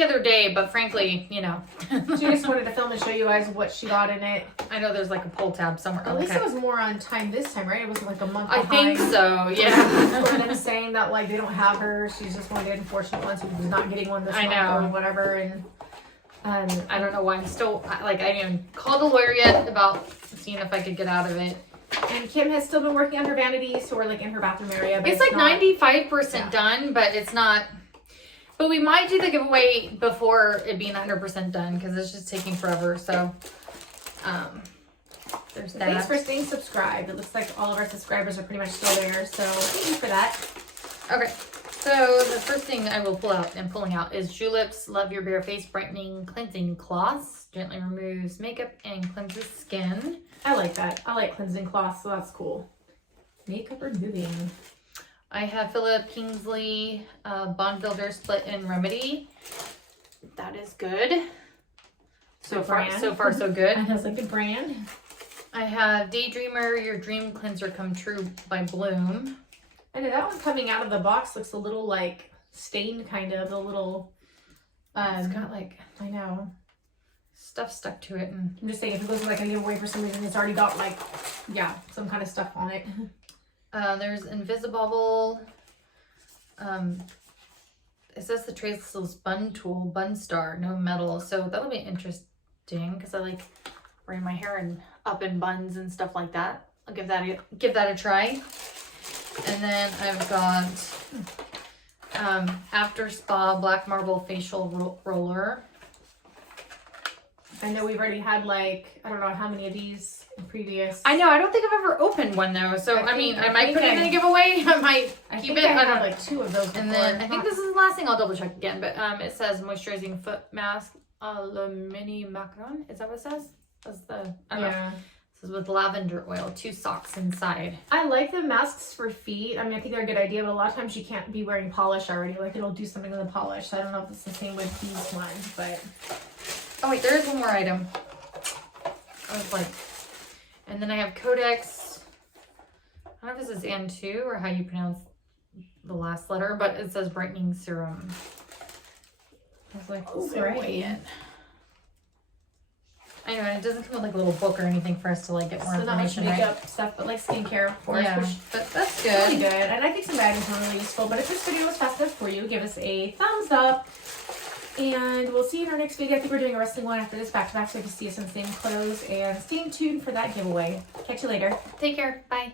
the other day, but frankly, you know. She just wanted to film and show you guys what she got in it. I know there's like a pull tab somewhere. At least it was more on time this time, right? It wasn't like a month I behind. think so, yeah. Or them saying that like they don't have her. She's just one of the unfortunate ones who's not getting one this month or whatever. And I don't know why I'm still, like, I haven't even called a lawyer yet about seeing if I could get out of it. And Kim has still been working on her vanities, so we're like in her bathroom area. But It's like 95% done, but it's not. But we might do the giveaway before it being 100% done because it's just taking forever. So, there's that. Thanks for staying subscribed. It looks like all of our subscribers are pretty much still there. So thank you for that. Okay. So the first thing I will pull out and pulling out is Julep's Love Your Bare Face Brightening Cleansing Cloths. Gently removes makeup and cleanses skin. I like that. I like cleansing cloths, so that's cool. Makeup removing. I have Philip Kingsley Bond Builder Split and Remedy. That is good. So far, so good. And that's like a brand. I have Daydreamer, Your Dream Cleanser Come True by Bloom. I know that one coming out of the box looks a little like stained, kind of a little. It's got like, I know, stuff stuck to it, and I'm just saying if it goes like a giveaway for some reason, it's already got like, yeah, some kind of stuff on it. There's Invisible. It says the Traceless Bun Tool, Bun Star, no metal. So that'll be interesting because I like wearing my hair up in buns and stuff like that. I'll give that a try. And then I've got After Spa Black Marble Facial Roller. I know we've already had like, I don't know how many of these in previous. I know, I don't think I've ever opened one though. So I might put it in a giveaway. I might keep it. I have like 2 of those before. And then I think this is the last thing. I'll double check again. But it says moisturizing foot mask aluminium macaron. Is that what it says? That's the I don't know. This is with lavender oil, 2 socks inside. I like the masks for feet. I mean, I think they're a good idea, but a lot of times you can't be wearing polish already. Like it'll do something to the polish. So I don't know if it's the same with these ones, but. Oh wait, there is one more item. I was like, and then I have Codex. I don't know if this is N2 or how you pronounce the last letter, but it says brightening serum. I was like, oh, great. I know, and it doesn't come with like a little book or anything for us to like get more information. Not much makeup stuff, but like skincare, of course. Yeah, but that's good. Really good. And I think some items are really useful. But if this video was fast enough for you, give us a thumbs up. And we'll see you in our next video. I think we're doing a wrestling one after this back-to-back, so you can see us in the same clothes. And stay tuned for that giveaway. Catch you later. Take care. Bye.